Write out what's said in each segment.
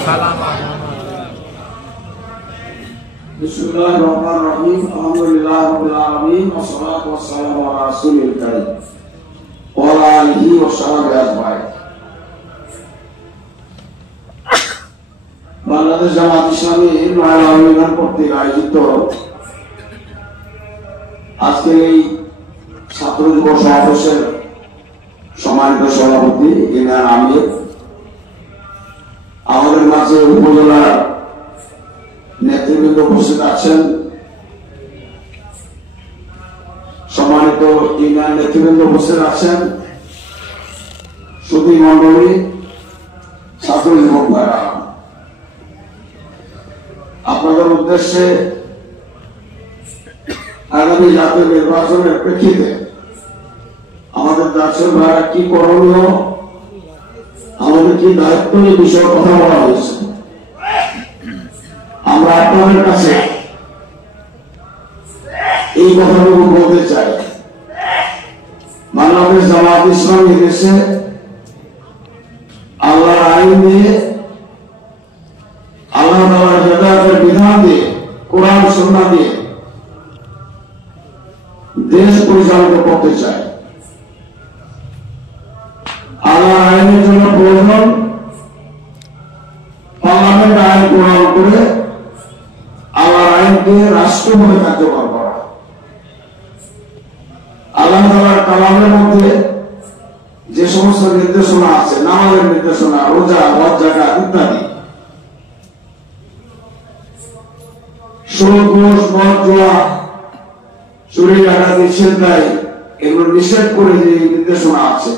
Bismillahirrahmanirrahim. Alhamdulillahirabbil alamin wassalatu wassalamu ala rasulil karim wa ala alihi washabihi ajmain. Bangladesh Jamaat Islami নয়লা union কর্তৃক আয়োজিত আজকে এই ছাত্র যুব সমাবেশের সম্মানিত সভাপতি ইনার আমির, আমাদের মাঝে উপজেলার নেতৃবৃন্দ উপস্থিত আছেন, সম্মানিত ইউনিয়ন নেতৃবৃন্দ উপস্থিত আছেন, সুধী মন্ডলী, ছাত্র যুবক ভাইরা, আপনাদের উদ্দেশ্যে আগামী জাতীয় নির্বাচনের প্রেক্ষিতে আমাদের দার্শনিক ভাইরা কি করণীয়, আমাদের কি দায়িত্ব, এই বিষয়ে কথা বলা হয়েছে। আমরা আপনাদের কাছে এই কথাটুকু বলতে চাই, বাংলাদেশ জামাত ইসলামী দেশে আল্লাহর আইন দিয়ে, আল্লাহ তাআলার হেদায়েতের বিধান দিয়ে, কোরআন সুন্নাহ দিয়ে দেশ পরিচালিত করতে চাই। আল্লাহর আইনের জন্য প্রয়োজন পার্লামেন্ট আইন প্রণয়ন করে আল্লাহর আইনকে রাষ্ট্রভাবে কার্যকর করা। আল্লাহ তাআলার কালামের মধ্যে যে সমস্ত নির্দেশনা আছে, নামাজের নির্দেশনা, রোজা, হজ, যাকাত ইত্যাদি, সুদ, ঘুষ, মদ, জুয়া, চুরি, ডাকাতি, ছিনতাই, এগুলো নিষেধ করে যে নির্দেশনা আছে,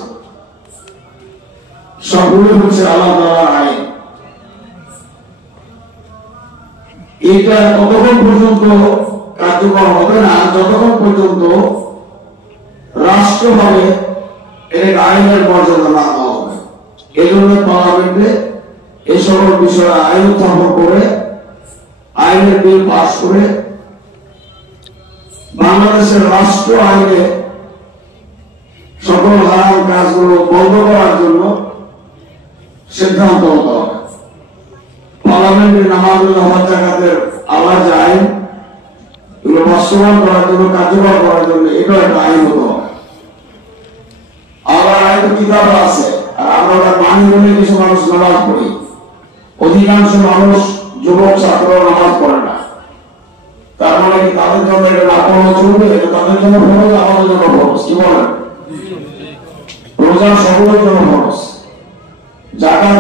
সবগুলো হচ্ছে আল্লাহ তাআলার আইন। এটা ততক্ষণ পর্যন্ত কার্যকর হবে না যতক্ষণ পর্যন্ত রাষ্ট্রভাবে এর আইনের মর্যাদা না দেওয়া হবে। এই জন্য পার্লামেন্টে এই সকল বিষয়ে আইন উত্থাপন করে, আইনের বিল পাস করে বাংলাদেশের রাষ্ট্র আইনে সকল হারাম কাজগুলো বন্ধ করার জন্য সিদ্ধান্ত হতে হবে। পার্লামেন্টের নামাজুল হজ, যাকাতের আল্লাহ যে আইন, এগুলো বাস্তবায়ন করার জন্য, কার্যকর করার জন্য এটা একটা আইন হতে হবে। আল্লাহর আইন কিতাব আছে, আর আমরা তার মানি বলে কিছু মানুষ নামাজ পড়ি। অধিকাংশ মানুষ, যুবক ছাত্র নামাজ পড়ে না। তার মানে কি তাদের জন্য এটা না পড়া চলবে? এটা তাদের জন্য ফরজ, আমাদের জন্য ফরজ। কি বলেন? রোজা সকলের জন্য ফরজ, যাকাত